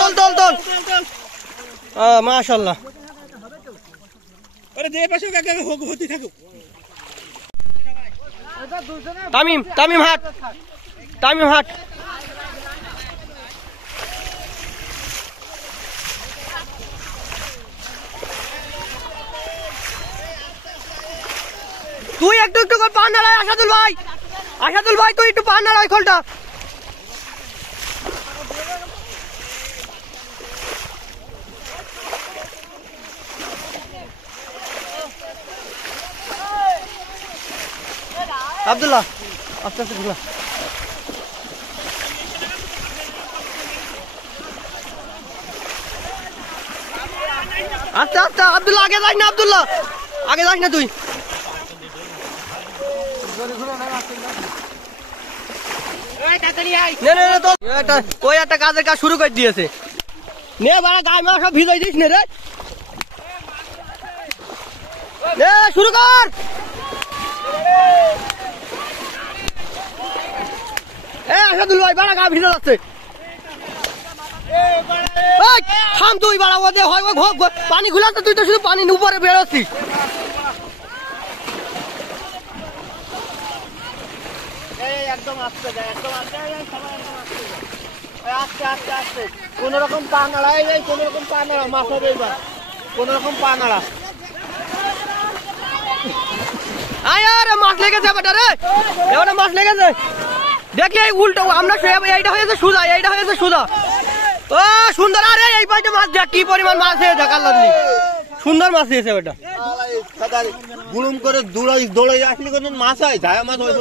তোল তোল তোল তোল মাশাআল্লাহ। তামিম তামিম হাট তামিম হাট। তুই একটু একটু করে পা নাড়ায় আসাদুল ভাই তুই একটু পা নাড়ায় খোলটা। আব্দুল্লাহ আস্তে আস্তে খোলা। আস্তে আস্তে আব্দুল্লাহ আগে যাস না, আব্দুল্লাহ আগে যাস না তুই। ওই একটা কাজের কাজ শুরু করে দিয়েছে। নে বাড়া গায়ে মারা সব ভিজাই দিস নে রে, শুরু কর। আসাদুল ভাই বাড়া গা ভিজে যাচ্ছে। থাম তুই বাড়া, ওদের হয় পানি ঘুলাচ্ছে, তুই তো শুধু পানি উপরে বেরোচ্ছিস। একদম আস্তে যায়, একদম আস্তে আস্তে আস্তে আস্তে কোন রকম পা নাড়া, কোন রকম পা নাড়া, মাছ হবে এবার, কোন রকম পা নাড়া। আরে মাছ লেগেছে বেটা রে, এবারে মাছ লেগেছে। দেখি এই উল্টো আমরা এইটা হয়েছে সুদা, এইটা হয়েছে সুদা। ও সুন্দর, আরে এই পাইতে মাছ দেখ কি পরিমাণ মাছ হয়েছে, কাল্লাদি সুন্দর মাছ দিয়েছে ওটা। গুলুম করে দৌড়াই আসলে কোন মাছ হয়, ঝায়া মাছ হয়।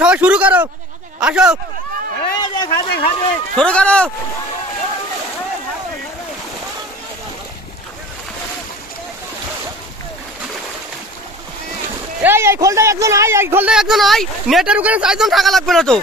সবাই শুরু করো, আসো শুরু করো। এই খোলটা একজন আই, এই খোলটা একজন আই, নেটের ওখানে 4 জন টাকা লাগবে না তো।